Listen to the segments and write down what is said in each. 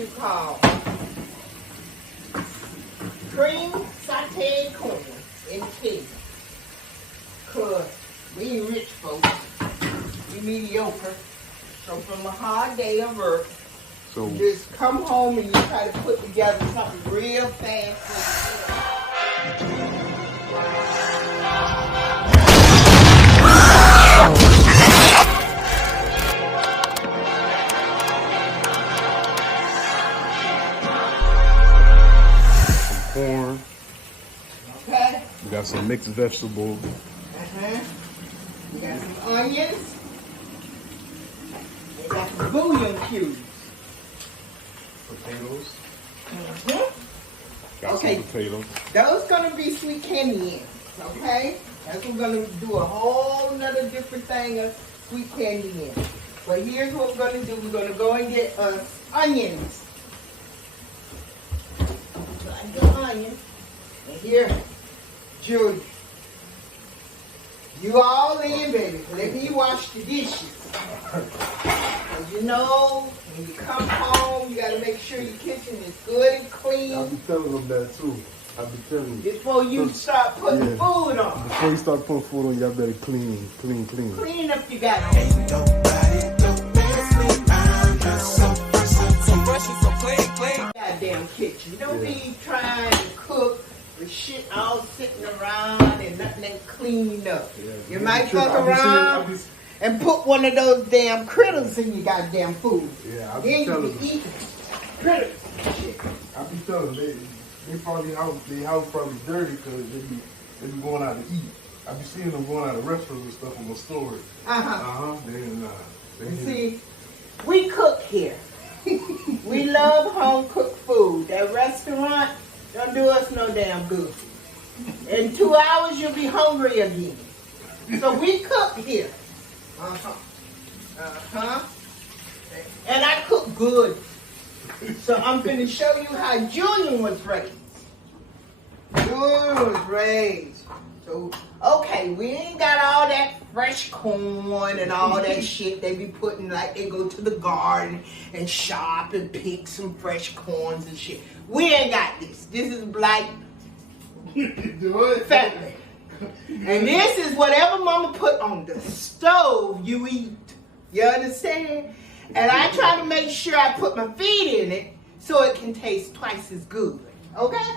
you call cream sauteed corn in tea. Cause we ain't rich folks. We mediocre. So from a hard day of work, So you just come home and you try to put together something real fast. corn. Okay? We got some mixed vegetables. We got some onions. We got some bouillon cubes. Potatoes. Mm-hmm. Got Okay. some potatoes. Those gonna be sweet candy yams, okay? That's we're gonna do a whole nother different thing of sweet candy yams. But here's what we're gonna do. We're gonna go and get us onions. So I get onions. And here, Julia. You all in, baby. Let me wash the dishes. Cause you know, when you come home, you gotta make sure your kitchen is good and clean. I'll be telling them that too. I'll be telling them. Before you start putting food on. Before you start putting food on, y'all better clean. Clean up you got. Goddamn kitchen. Don't be trying to cook with shit all sitting around and nothing ain't cleaned up. You might fuck around and put one of those damn critters in your goddamn food. Yeah, I'll Then be you telling be them. eating critters and shit. I'll be telling them. They probably their house probably dirty because they be going out to eat. I be seeing them going out to restaurants and stuff on the store. You see, we cook here. We love home cooked food. That restaurant don't do us no damn good. In 2 hours you'll be hungry again. So we cook here. And I cook good. So I'm gonna show you how Julian was raised. Julian was raised. So, okay, we ain't got all that fresh corn and all that shit they be putting, like they go to the garden and shop and pick some fresh corns and shit. We ain't got this. This is like family. And this is whatever mama put on the stove you eat. You understand? And I try to make sure I put my feet in it so it can taste twice as good. Okay?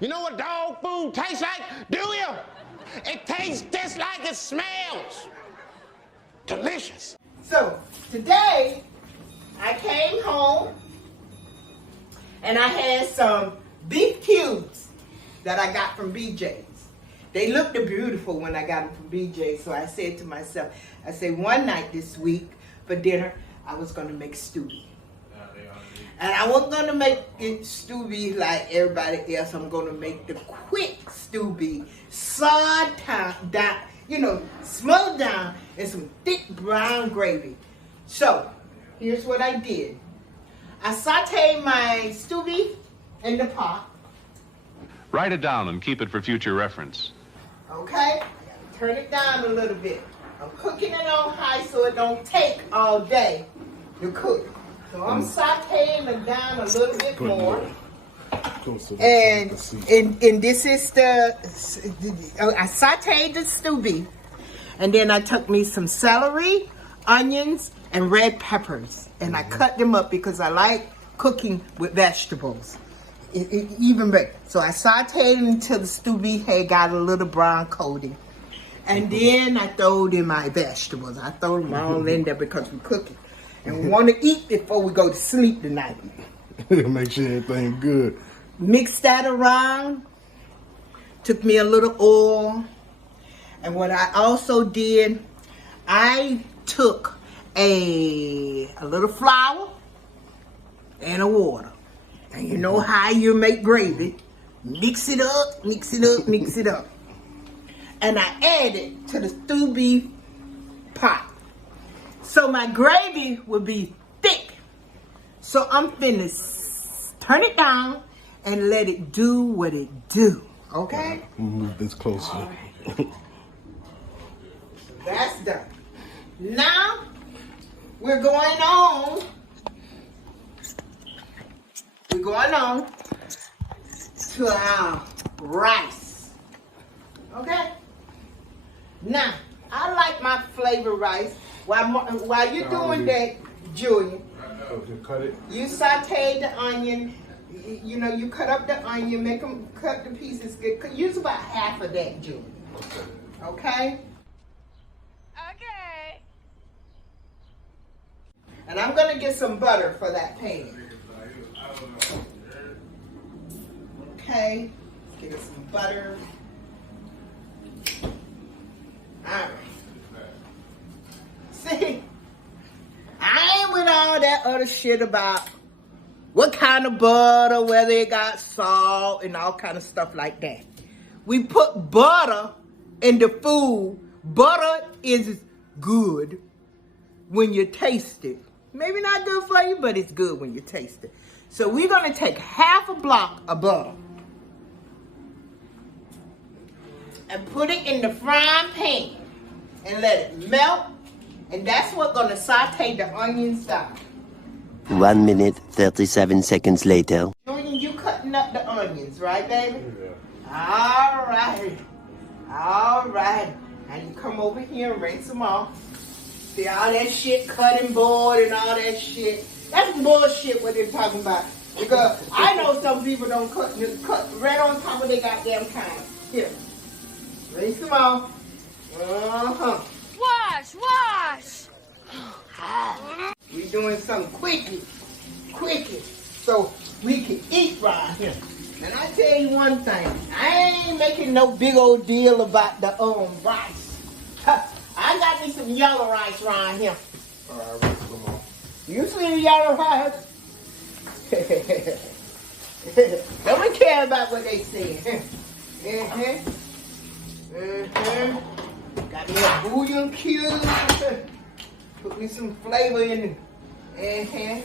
You know what dog food tastes like? Do you? It tastes just like it smells. Delicious. So, today, I came home and I had some beef cubes that I got from BJ's. They looked beautiful when I got them from BJ's, so I said to myself, I said one night this week for dinner, I was going to make stewie. And I wasn't going to make it stewie like everybody else. I'm going to make the quick stewie, down, smothered down in some thick brown gravy. So, here's what I did. I sauteed my stewie in the pot. Write it down and keep it for future reference. Okay? Turn it down a little bit. I'm cooking it on high so it don't take all day to cook. So I'm sauteing it down a little bit more. And this is I sauteed the stewie. And then I took me some celery, onions, and red peppers. And I cut them up because I like cooking with vegetables. Even better. So I sauteed it until the stewie had got a little brown coating. And then I throwed in my vegetables. I throw them all in there because we're cooking. And we want to eat before we go to sleep tonight. Make sure everything good. Mix that around. Took me a little oil. And what I also did, I took a little flour and a water. And you know how you make gravy. Mix it up, mix it up, mix it up. And I add it to the stewie pot. So my gravy will be thick. So I'm finna turn it down and let it do what it do. Okay? Move this closer. Right. That's done. Now we're going on going on to our rice. Okay? Now, I like my flavor rice. While you're doing that, Julian, Okay, cut it. you saute the onion. You know, you cut up the onion, make them cut the pieces good. Use about half of that, Julian. Okay? Okay. And I'm gonna get some butter for that pan. Okay, let's get us some butter. Alright. See, I ain't with all that other shit about what kind of butter, whether it got salt and all kind of stuff like that. We put butter in the food. Butter is good when you taste it. Maybe not good for you, but it's good when you taste it. So we're going to take half a block of butter and put it in the frying pan and let it melt. And that's what's going to saute the onions down. 1 minute, 37 seconds later. Julian, you cutting up the onions, right, baby? Yeah. All right. All right. And you come over here and rinse them off. See all that shit, cutting board and all that shit. That's bullshit what they're talking about. Because I know some people don't cut right on top of their goddamn kind. Here. Rinse them off. Uh-huh. Wash. We doing something quickie, so we can eat right here. And I tell you one thing, I ain't making no big old deal about the rice. I got me some yellow rice right here. All right, come on. You see the yellow rice? Don't care about what they say. Got me a bouillon cube. Put me some flavor in it. Here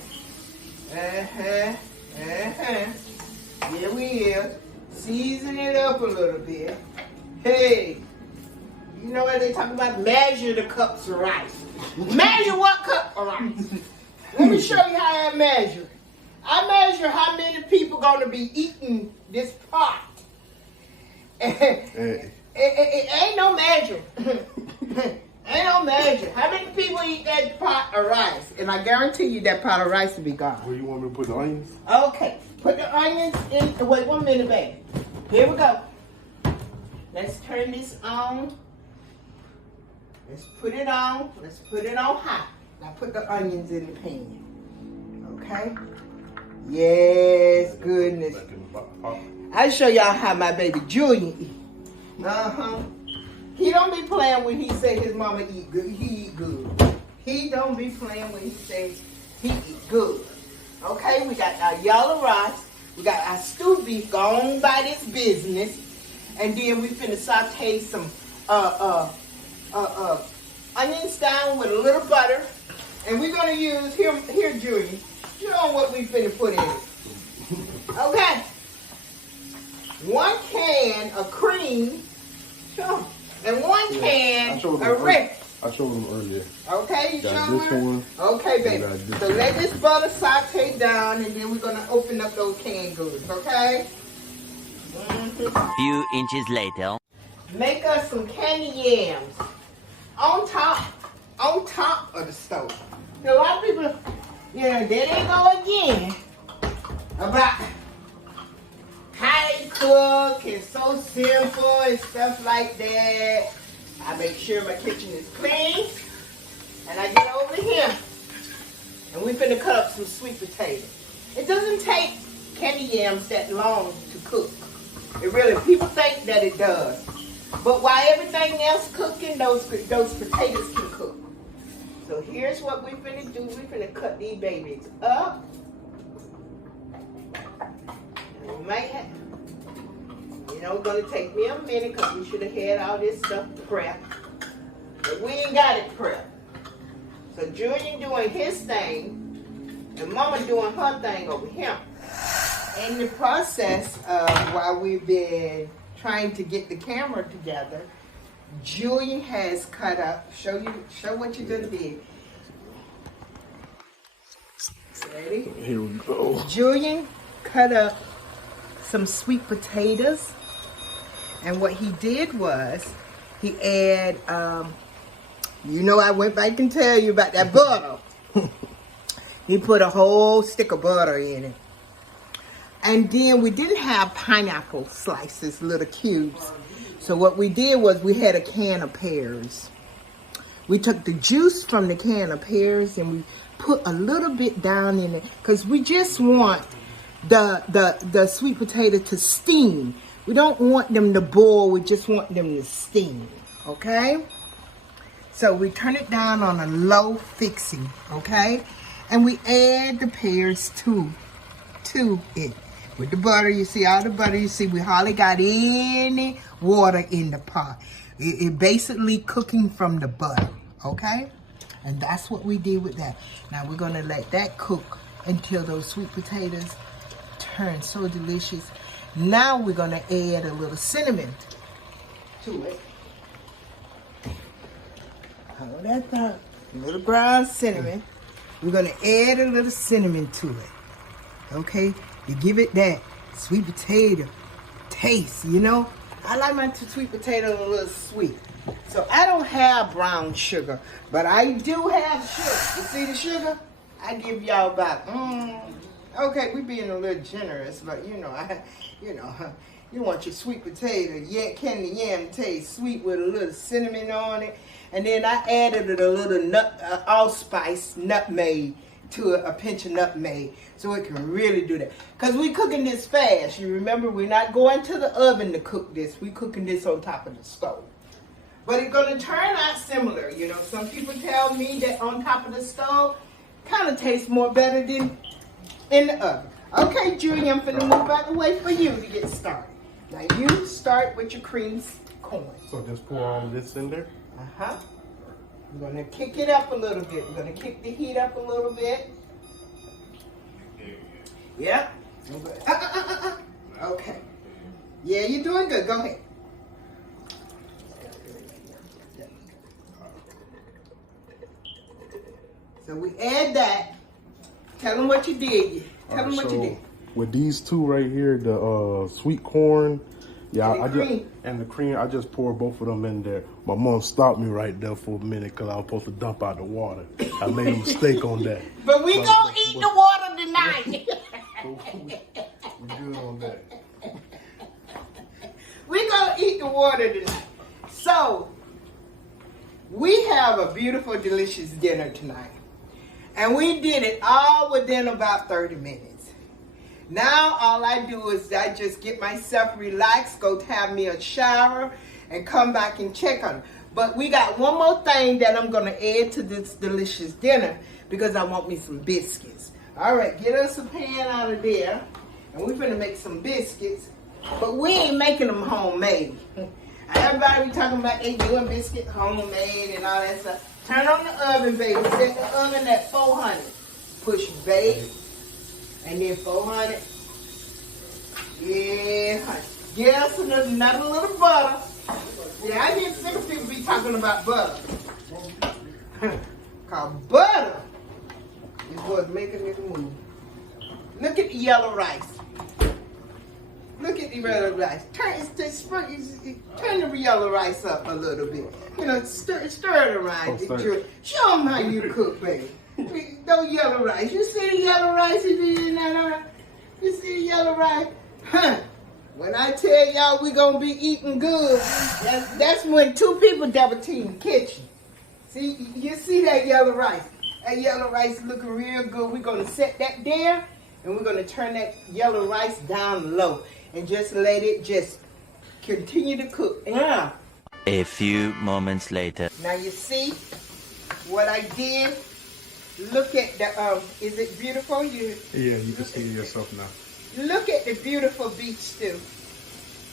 we is. Season it up a little bit. Hey, you know what they talk about? Measure the cups of rice. Measure what cup of rice? Let me show you how I measure. I measure how many people gonna be eating this pot. Hey. It ain't no measure. Ain't no measure. How many people eat that pot of rice? And I guarantee you that pot of rice will be gone. Where you want me to put the onions? Okay. Put the onions in. Wait 1 minute, baby. Here we go. Let's turn this on. Let's put it on. Let's put it on hot. Now put the onions in the pan. Okay? Yes, goodness. Like in the pot. I'll show y'all how my baby Julian eat. He don't be playing when he say his mama eat good. He eat good. He don't be playing when he say he eat good. Okay, we got our yellow rice. We got our stew beef gone by this business. And then we finna saute some onions down with a little butter. And we're gonna use, here Julian, show what we finna put in it. Okay. 1 can of cream. Sure. And 1 can of red. I showed them earlier. Okay, you Got showed this her? one. Okay, baby. Got this So let this butter saute down, and then we're gonna open up those canned goods. Okay. Few inches later. Make us some candy yams on top of the stove. A lot of people, there they go again about how they cook and so simple and stuff like that. I make sure my kitchen is clean, and I get over here, and we finna cut up some sweet potatoes. It doesn't take candy yams that long to cook. It really, people think that it does. But while everything else cooking, those potatoes can cook. So here's what we finna do. We finna cut these babies up. And we might have, it's gonna take me a minute because we should have had all this stuff prepped. But we ain't got it prepped. So Julian doing his thing and Mama doing her thing over here. In the process of while we've been trying to get the camera together, Julian has cut up. Show what you done did. Ready? Here we go. Julian cut up some sweet potatoes. And what he did was, he add, you know, I went back and tell you about that butter. He put a whole stick of butter in it. And then we didn't have pineapple slices, little cubes. So what we did was we had a can of pears. We took the juice from the can of pears and we put a little bit down in it because we just want the sweet potato to steam. We don't want them to boil, we just want them to steam, okay? So we turn it down on a low fixing, okay? And we add the pears to it. With the butter, you see all the butter, you see we hardly got any water in the pot. It basically cooking from the butter, okay? And that's what we did with that. Now we're gonna let that cook until those sweet potatoes turn so delicious. Now we're gonna add a little cinnamon to it. Hold that thought. A little ground cinnamon. We're gonna add a little cinnamon to it. Okay? You give it that sweet potato taste, you know? I like my sweet potato a little sweet. So I don't have brown sugar, but I do have sugar. You see the sugar? I give y'all about, okay, we being a little generous, but you want your sweet potato, candy yam taste sweet with a little cinnamon on it. And then I added a little allspice nutmeg to a pinch of nutmeg so it can really do that. Because we cooking this fast. You remember, we're not going to the oven to cook this. We cooking this on top of the stove. But it's going to turn out similar. You know, some people tell me that on top of the stove kind of tastes more better than in the oven. Okay, Julie, I'm finna move out the way for you to get started. Now you start with your cream corn. So just pour all of this in there? Uh-huh. We're going to kick it up a little bit. We're going to kick the heat up a little bit. Yeah. Okay. Yeah, you're doing good. Go ahead. So we add that. Tell them what you did. Tell them what you did. With these two right here, the sweet corn, and the cream, I just poured both of them in there. My mom stopped me right there for a minute because I was supposed to dump out the water. I made a mistake on that. But we gonna eat the water tonight. We good on that. We gonna eat the water tonight. So we have a beautiful, delicious dinner tonight. And we did it all within about 30 minutes. Now all I do is I just get myself relaxed, go have me a shower, and come back and check on it. But we got one more thing that I'm going to add to this delicious dinner because I want me some biscuits. All right, get us a pan out of there, and we're going to make some biscuits. But we ain't making them homemade. Everybody be talking about they doing biscuit homemade and all that stuff. Turn on the oven, baby. Set the oven at 400. Push bake. And then 400. Yeah, honey. Get us another little butter. Yeah, I hear some people be talking about butter. Cause butter is what's making it move. Look at the yellow rice. Look at the yellow rice. Turn the yellow rice up a little bit. You know, stir it around. Show them how you cook, baby. Those yellow rice. You see the yellow rice? You see the yellow rice? Huh. When I tell y'all we gonna be eating good, that's when two people double team the kitchen. See, you see that yellow rice? That yellow rice looking real good. We're gonna set that there, and we're gonna turn that yellow rice down low, and just let it just continue to cook. Yeah. A few moments later. Now you see what I did. Look at the is it beautiful? Yeah, you can see it yourself now. Look at the beautiful beef stew.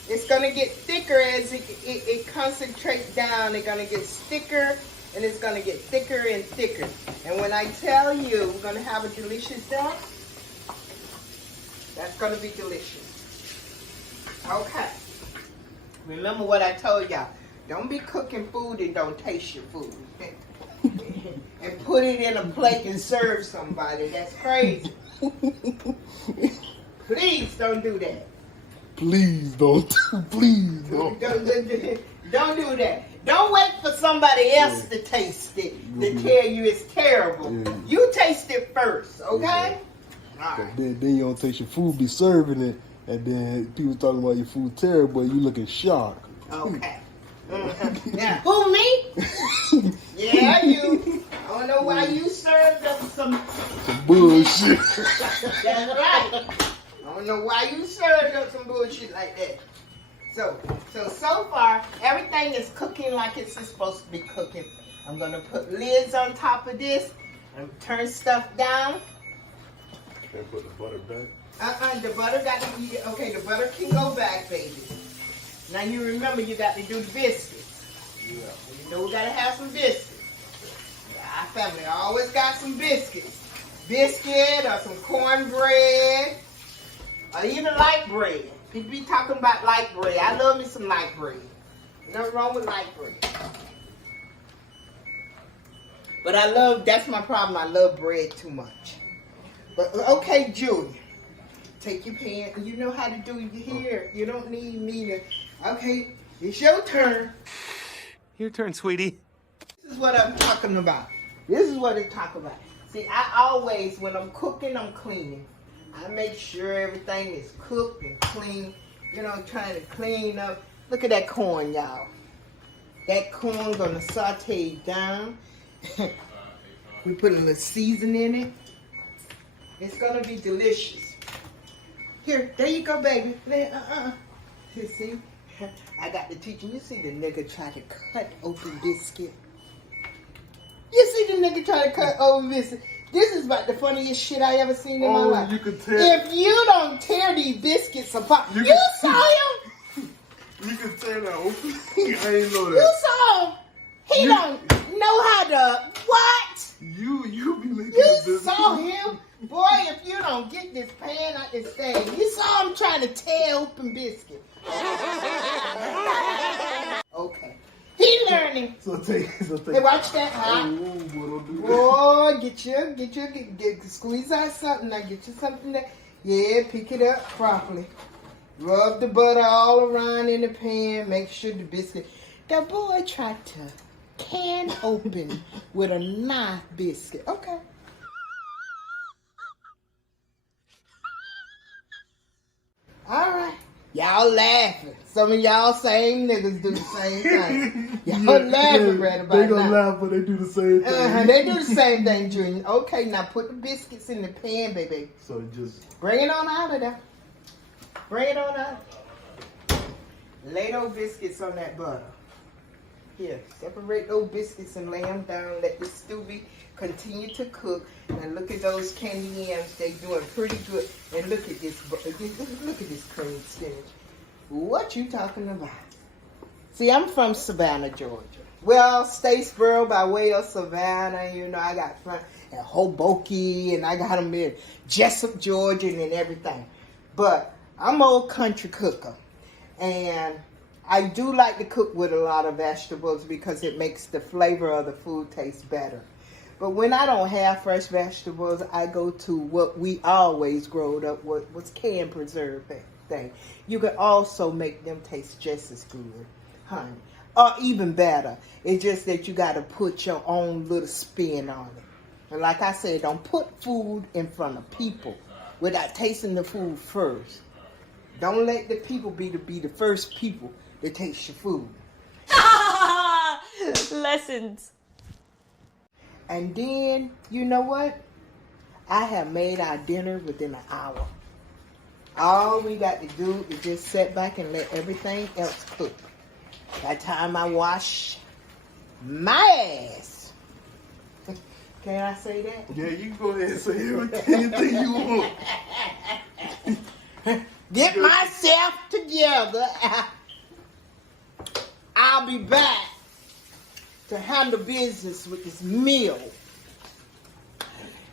It's gonna get thicker as it concentrates down. It's gonna get thicker, and it's gonna get thicker and thicker. And when I tell you we're gonna have a delicious dinner, that's gonna be delicious. Okay. Remember what I told y'all. Don't be cooking food and don't taste your food. And put it in a plate and serve somebody. That's crazy. Please don't do that. Please don't. Please don't. Don't do that. Don't wait for somebody else to taste it to tell you it's terrible. Yeah. You taste it first, okay? All right. Then you don't taste your food, be serving it, and then people talking about your food terrible, and you looking shocked. Okay. Now, who, me? Yeah, you. I don't know why you served up some Bullshit. That's right. I don't know why you served up some bullshit like that. So far, everything is cooking like it's supposed to be cooking. I'm gonna put lids on top of this and turn stuff down. Can I put the butter back? The butter got to be, okay, the butter can go back, baby. Now you remember you got to do the biscuits. Yeah. You know we got to have some biscuits. Yeah, our family always got some biscuits. Biscuit or some cornbread or even light bread. People be talking about light bread. I love me some light bread. Nothing wrong with light bread. But that's my problem. I love bread too much. But okay, Julia, take your pan. You know how to do it here. You don't need me to. Okay, it's your turn. Your turn, sweetie. This is what I'm talking about. This is what I'm talking about. See, I always, when I'm cooking, I'm cleaning. I make sure everything is cooked and clean. You know, I'm trying to clean up. Look at that corn, y'all. That corn gonna saute down. We put a little seasoning in it. It's gonna be delicious. Here, there you go, baby. You see? I got to teach you. You see the nigga try to cut open biscuit? You see the nigga try to cut open biscuit? This is about the funniest shit I ever seen in my life. You could tear. If you don't tear these biscuits apart, you saw him? You can tear that open. I ain't know You that. saw him? He don't know how to, what? You be making You this. saw him? Boy, if you don't get this pan out this thing, you saw him trying to tear open biscuit. Okay. He learning. So take. Hey, watch that, huh? Boy, get squeeze out something. Now get you something that, yeah, pick it up properly. Rub the butter all around in the pan. Make sure the biscuit. That boy tried to can open with a knife biscuit. Okay. All right. Y'all laughing. Some of y'all same niggas do the same thing. Y'all laughing right about They gonna now. laugh, but they do the same thing. They do the same thing, Junior. Okay, now put the biscuits in the pan, baby. So just. Bring it on out of there. Bring it on out. Lay those biscuits on that butter. Here, separate those biscuits and lay them down. Let the stewie continue to cook. And look at those candy yams. They doing pretty good. And look at this. Look at this cream spinach. What you talking about? See, I'm from Savannah, Georgia. Well, Statesboro by way of Savannah. You know, I got friends in Hoboken, and I got them in Jessup, Georgia, and everything. But I'm an old country cooker. And I do like to cook with a lot of vegetables because it makes the flavor of the food taste better. But when I don't have fresh vegetables, I go to what we always growed up with, was canned preserved thing. You can also make them taste just as good, honey. Or even better. It's just that you got to put your own little spin on it. And like I said, don't put food in front of people without tasting the food first. Don't let the people be the first people to taste your food. Lessons. And then, you know what? I have made our dinner within an hour. All we got to do is just sit back and let everything else cook. By the time I wash my ass. Can I say that? Yeah, you can go ahead and say anything you want. Get myself together. I'll be back to handle business with this meal.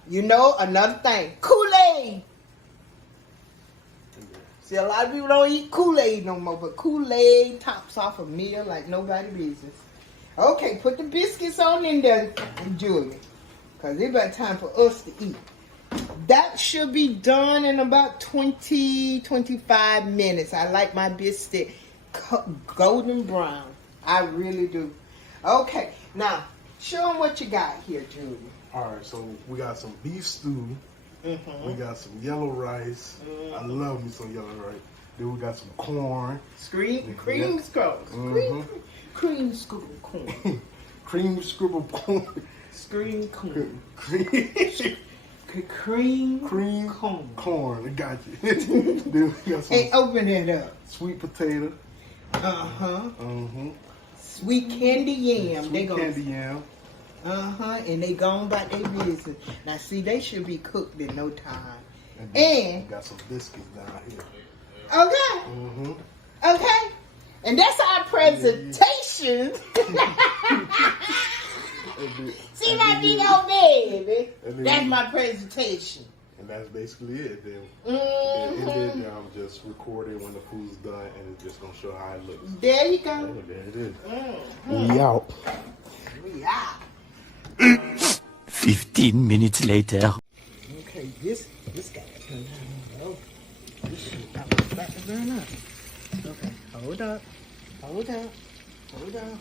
You know, another thing, Kool-Aid. See, a lot of people don't eat Kool-Aid no more, but Kool-Aid tops off a meal like nobody business. Okay, put the biscuits on in there, Julie, because it's about time for us to eat. that should be done in about 20-25 minutes. I like my biscuit golden brown. I really do. Okay, now show them what you got here, Julie. All right, so we got some beef stew. Mm-hmm. We got some yellow rice. I love me some yellow rice. Then we got some corn. Cream scrubs. Cream scribble corn. Cream scribble corn. Cream corn. Cream Cream corn. corn. I got you. Then we got some Hey, open it up. sweet potato. Sweet candy yam. Sweet candy yam. And they gone about their business. Now see, they should be cooked in no time. And we got some biscuits down here. Okay. Okay. And that's our presentation. See that big old baby? That's my presentation. And that's basically it. Then and then I'm just recording when the food's done, and it's just gonna show how it looks. There you go. Oh, there it is. We out. We out. 15 minutes later. Okay, this got to turn on. Oh, this shit about to burn up. Okay, hold up. Hold up. Hold up.